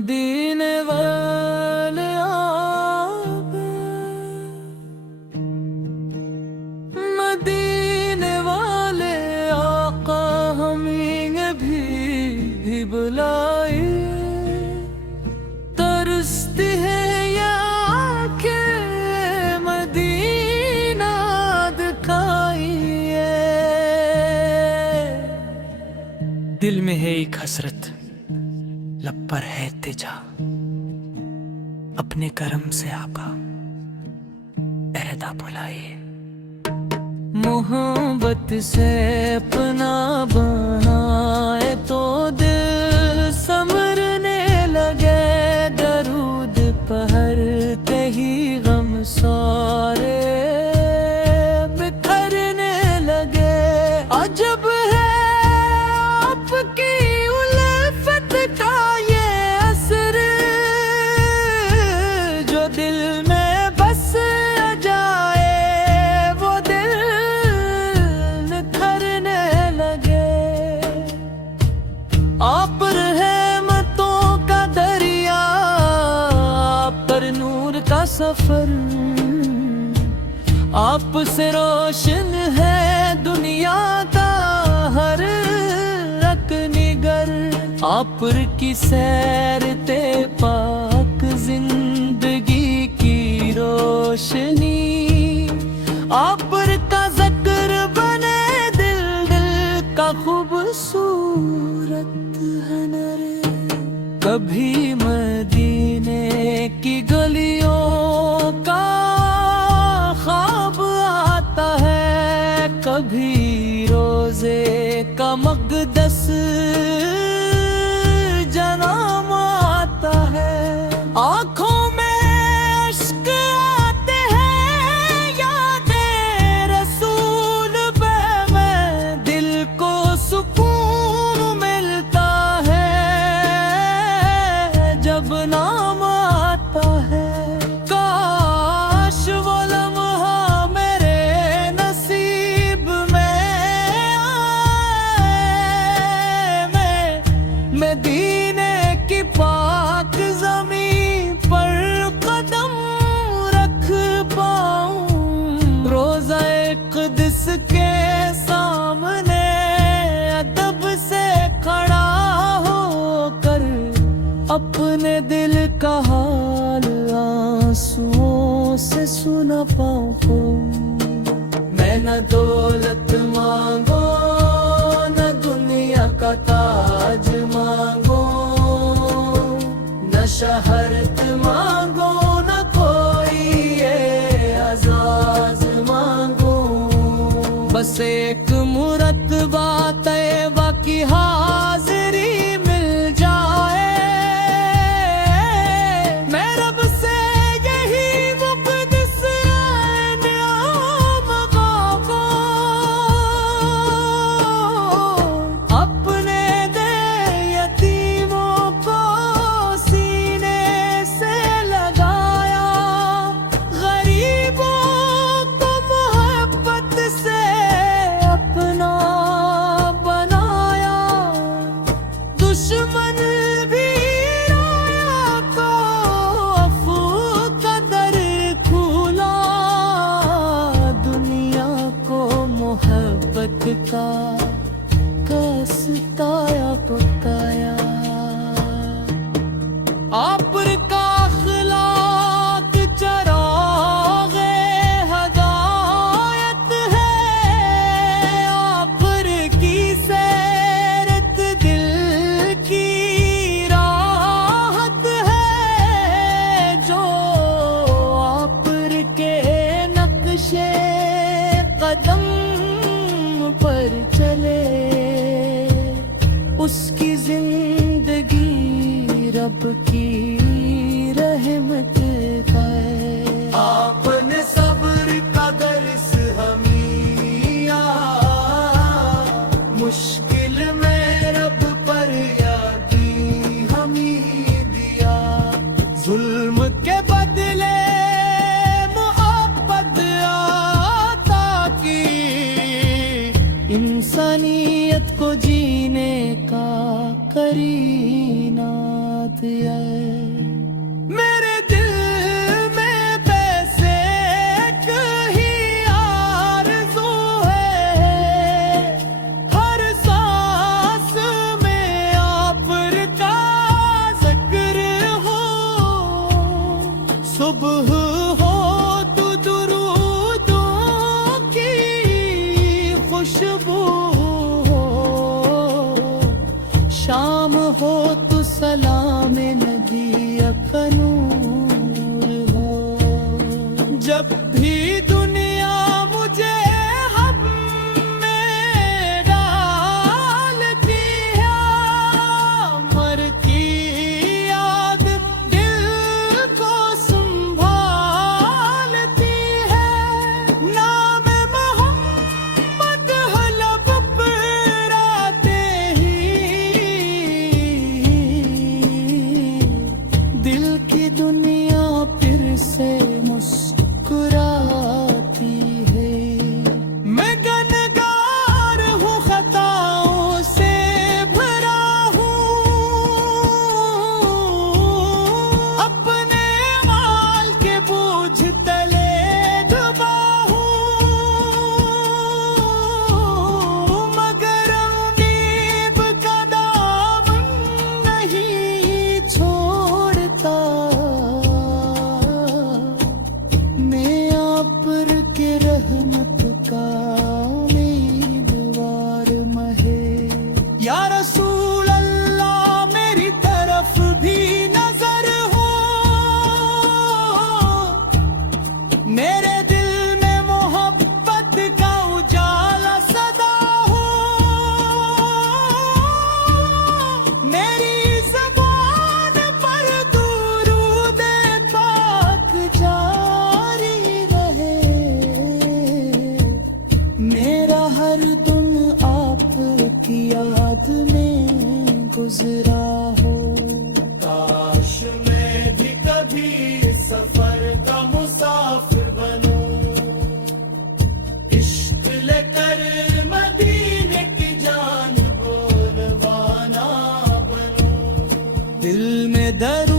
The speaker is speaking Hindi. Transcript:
मदीने वाले आप, मदीने वाले आका हमें भी बुलाए। तरसती है या आंखें मदीना दिखाइए। दिल में है एक हसरत, लब पर है तिजा, अपने करम से आका एहदा बुलाइए। मोहब्बत से अपना बनाए तो दिल संवरने लगे। दरूद पढ़ते ही गम सारे बिखरने लगे। अजब है आपकी उल्फत का ये असर, जो दिल में बस जाए वो दिल निखरने लगे। आप रहमतों का दरिया, आप पर नूर का सफर, आप से रोशन है दुनिया का हर रकनिगर। आप की सैर ते पाक जिंदगी की रोशनी, आप का जिक्र बने दिल दिल का खूबसूरत हनर। कभी मदीने की गलियों का ख्वाब आता है, कभी रोजे का मक़दस जनाम आता है। आँखों में अश्क आते हैं यादे रसूल पे, मैं दिल को सुकून मिलता है जब नाम आता है। काश वो लम्हा मेरे नसीब में आए, मैं मदीने की पाक ज़मीं पर कदम रख पाऊं। रोज़ा-ए क़ुद्स के सामने अदब से खड़ा होकर अपने दिल का हाल आंसुओं से सुना पाऊं। मैं न दौलत मांगो न दुनिया का ताज मांगो, न शहरत मांगो न कोई एजाज मांगो। बस एक मुरतबा तैयबा की हाजिरी मिल जाए। मैं रब से यही मुक़द्दस नियाम मांगो, अपने दे यतीमों को सीने से लगाया। गरीबों को मोहब्बत से अपना बनाया। दुश्मन भी रोया को अफ़ू का दर खुला। दुनिया को मोहब्बत का सताया बताया। आप का अख़लाक़ चराग़े हदायत है। आप की सैरत दिल की राहत है। जो आप के नक्शे कदम पर चले, उसकी जिंदगी रब की रहमत का है। आपने सब्र का दर्स हमिया, मुश्किल में रब पर यादी हमी दिया। जुल्म के बदले मोहब्बत आता की, इंसानियत को जीने का करीना दिया। दिल में दर्द